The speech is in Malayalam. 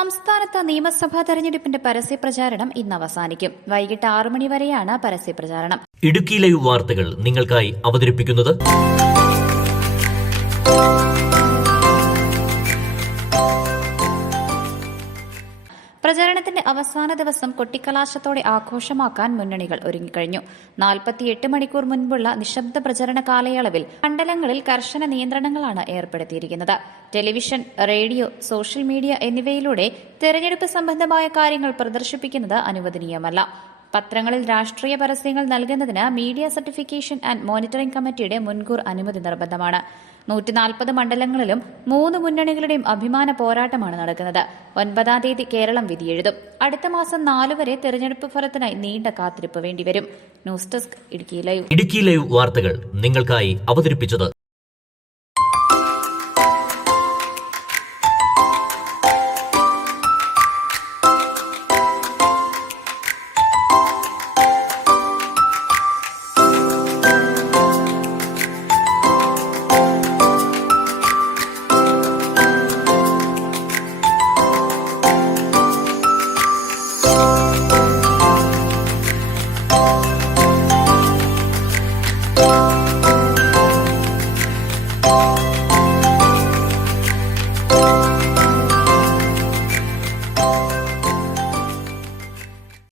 സംസ്ഥാനത്ത് നിയമസഭാ തെരഞ്ഞെടുപ്പിന്റെ പരസ്യപ്രചാരണം ഇന്ന് അവസാനിക്കും. വൈകിട്ട് 6 മണി വരെയാണ് പരസ്യപ്രചാരണം. ഇടുക്കി ലൈവ് വാർത്തകൾ നിങ്ങൾക്കായി അവതരിപ്പിക്കുന്നത് പ്രചാരണത്തിന്റെ അവസാന ദിവസം കൊട്ടിക്കലാശത്തോടെ ആഘോഷമാക്കാൻ മുന്നണികൾ ഒരുങ്ങിക്കഴിഞ്ഞു. 48 മണിക്കൂർ മുൻപുള്ള നിശബ്ദ പ്രചരണ കാലയളവിൽ മണ്ഡലങ്ങളിൽ കർശന നിയന്ത്രണങ്ങളാണ് ഏർപ്പെടുത്തിയിരിക്കുന്നത്. ടെലിവിഷൻ, റേഡിയോ, സോഷ്യൽ മീഡിയ എന്നിവയിലൂടെ തെരഞ്ഞെടുപ്പ് സംബന്ധമായ കാര്യങ്ങൾ പ്രദർശിപ്പിക്കുന്നത് അനുവദനീയമല്ല. പത്രങ്ങളിൽ രാഷ്ട്രീയ പരസ്യങ്ങൾ നൽകുന്നതിന് മീഡിയ സർട്ടിഫിക്കേഷൻ ആൻഡ് മോണിറ്ററിംഗ് കമ്മിറ്റിയുടെ മുൻകൂർ അനുമതി നിർബന്ധമാണ്. 140 മണ്ഡലങ്ങളിലും 3 മുന്നണികളുടെയും അഭിമാന പോരാട്ടമാണ് നടക്കുന്നത്. 9-ാം തീയതി കേരളം വിധിയെഴുതും. അടുത്ത മാസം 4 വരെ തെരഞ്ഞെടുപ്പ് ഫലത്തിനായി നീണ്ട കാത്തിരിപ്പ് വേണ്ടിവരും. News desk, Idukki live. Idukki live വാർത്തകൾ നിങ്ങൾക്കായി അവതരിപ്പിച്ചത്